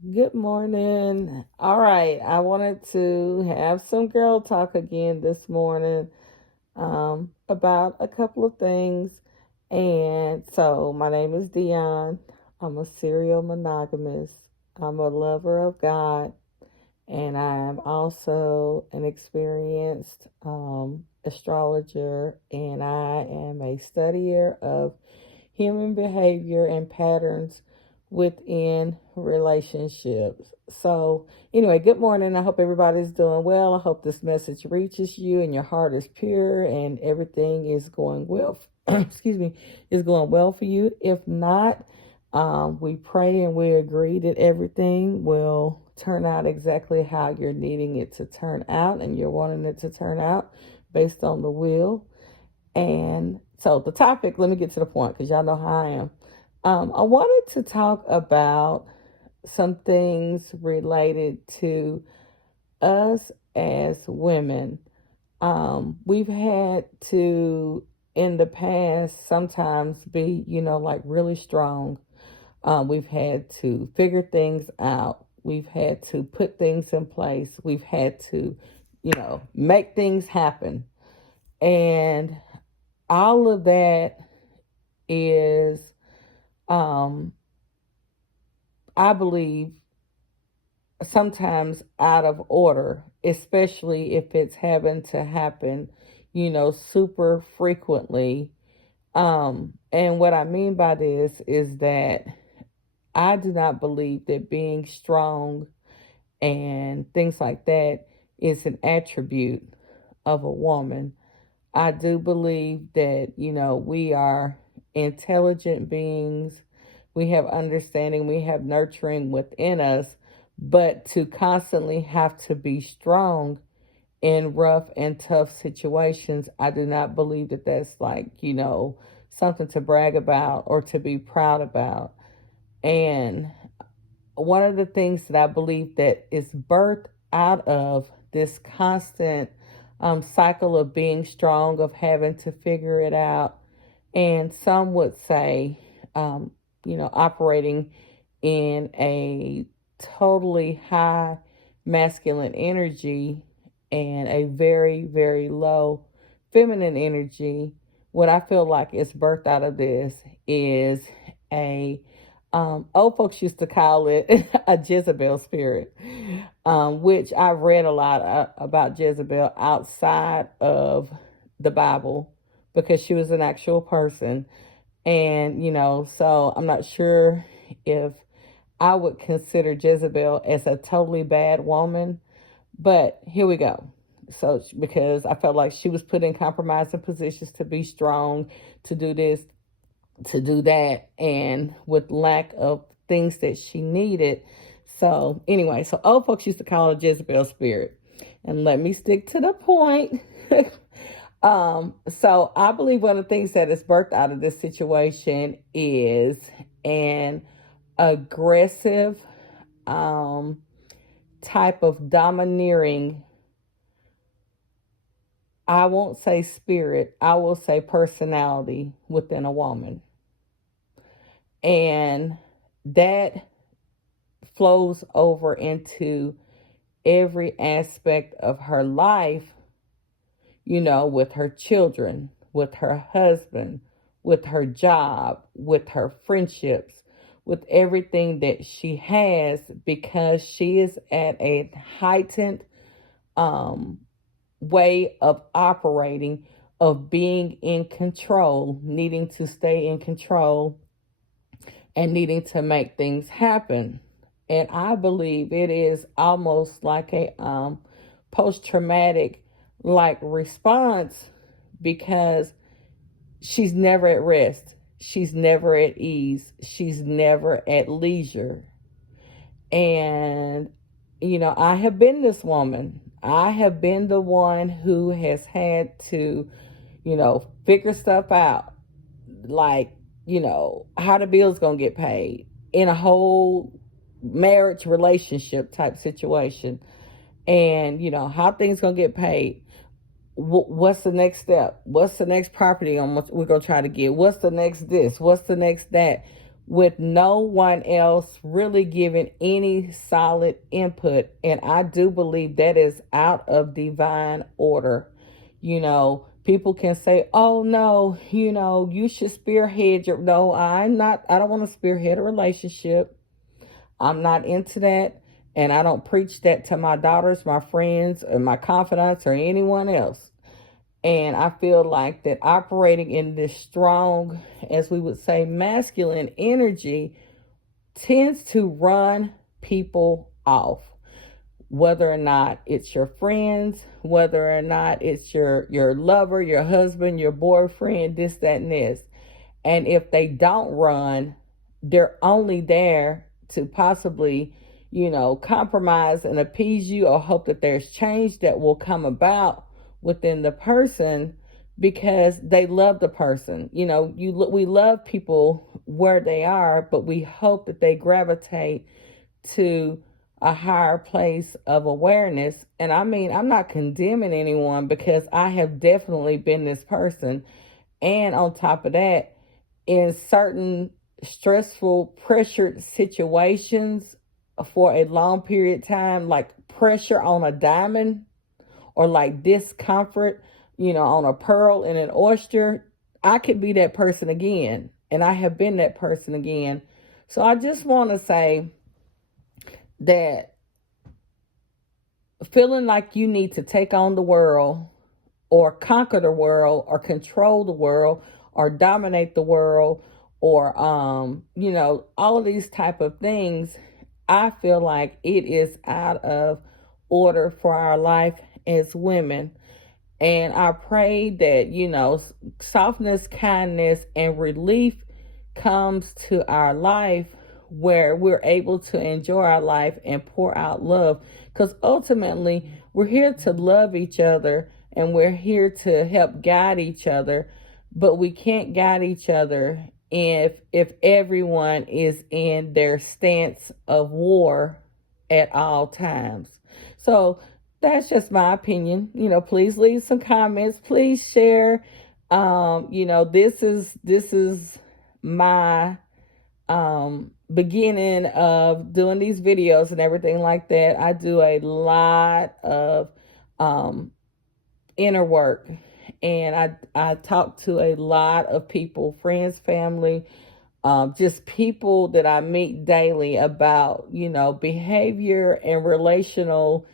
Good morning. All right, I wanted to have some girl talk again this morning about a couple of things. And so, my name is Dion. I'm a serial monogamist. I'm a lover of God, and I am also an experienced astrologer, and I am a studier of human behavior and patterns within relationships. So, anyway, good morning. I hope everybody's doing well. I hope this message reaches you and your heart is pure and everything is going well. Excuse me, is going well for you. If not, we pray and we agree that everything will turn out exactly how you're needing it to turn out and you're wanting it to turn out based on the will. And so the topic, let me get to the point because y'all know how I am. I wanted to talk about some things related to us as women. We've had to, in the past, sometimes be, like really strong. We've had to figure things out. We've had to put things in place. We've had to, make things happen. And all of that is, um, I believe, sometimes out of order, especially if it's having to happen, super frequently. And what I mean by this is that I do not believe that being strong and things like that is an attribute of a woman. I do believe that, we are intelligent beings. We have understanding, we have nurturing within us, but to constantly have to be strong in rough and tough situations, I do not believe that that's like, something to brag about or to be proud about. And one of the things that I believe that is birthed out of this constant cycle of being strong, of having to figure it out, and some would say, operating in a totally high masculine energy and a very, very low feminine energy. What I feel like is birthed out of this is a old folks used to call it a Jezebel spirit, which I've read a lot about Jezebel outside of the Bible because she was an actual person. And, so I'm not sure if I would consider Jezebel as a totally bad woman, but here we go. So, because I felt like she was put in compromising positions to be strong, to do this, to do that, and with lack of things that she needed. So anyway, so old folks used to call it Jezebel spirit. And let me stick to the point. So I believe one of the things that is birthed out of this situation is an aggressive type of domineering. I won't say spirit, I will say personality within a woman. And that flows over into every aspect of her life, with her children, with her husband, with her job, with her friendships, with everything that she has, because she is at a heightened way of operating, of being in control, needing to stay in control and needing to make things happen. And I believe it is almost like a post traumatic like response, because she's never at rest. She's never at ease. She's never at leisure. And, I have been this woman. I have been the one who has had to, figure stuff out. Like, how the bill's going to get paid in a whole marriage relationship type situation. And, how things going to get paid. What's the next step? What's the next property on what we're going to try to get? What's the next this? What's the next that? with no one else really giving any solid input. And I do believe that is out of divine order. People can say, oh no, you should spearhead your, no, I don't want to spearhead a relationship. I'm not into that. And I don't preach that to my daughters, my friends, or my confidants, or anyone else. And I feel like that operating in this strong, as we would say, masculine energy tends to run people off. Whether or not it's your friends, whether or not it's your lover, your husband, your boyfriend, this, that, and this. And if they don't run, they're only there to possibly, compromise and appease you, or hope that there's change that will come about within the person because they love the person. We love people where they are, but we hope that they gravitate to a higher place of awareness. And I mean, I'm not condemning anyone, because I have definitely been this person. And on top of that, in certain stressful, pressured situations for a long period of time, like pressure on a diamond, or like discomfort, on a pearl in an oyster, I could be that person again. And I have been that person again. So I just want to say that feeling like you need to take on the world, or conquer the world, or control the world, or dominate the world, or all of these type of things, I feel like it is out of order for our life as women. And I pray that softness, kindness, and relief comes to our life, where we're able to enjoy our life and pour out love. Because ultimately, we're here to love each other, and we're here to help guide each other. But we can't guide each other if everyone is in their stance of war at all times. So that's just my opinion. Please leave some comments. Please share. This is my beginning of doing these videos and everything like that. I do a lot of inner work, and I talk to a lot of people, friends, family, just people that I meet daily about behavior and relational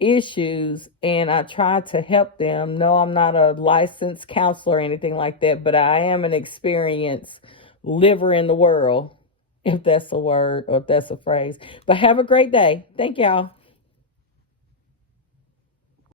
issues, and I try to help them. No, I'm not a licensed counselor or anything like that, but I am an experienced liver in the world, if that's a word or if that's a phrase. But have a great day. Thank y'all.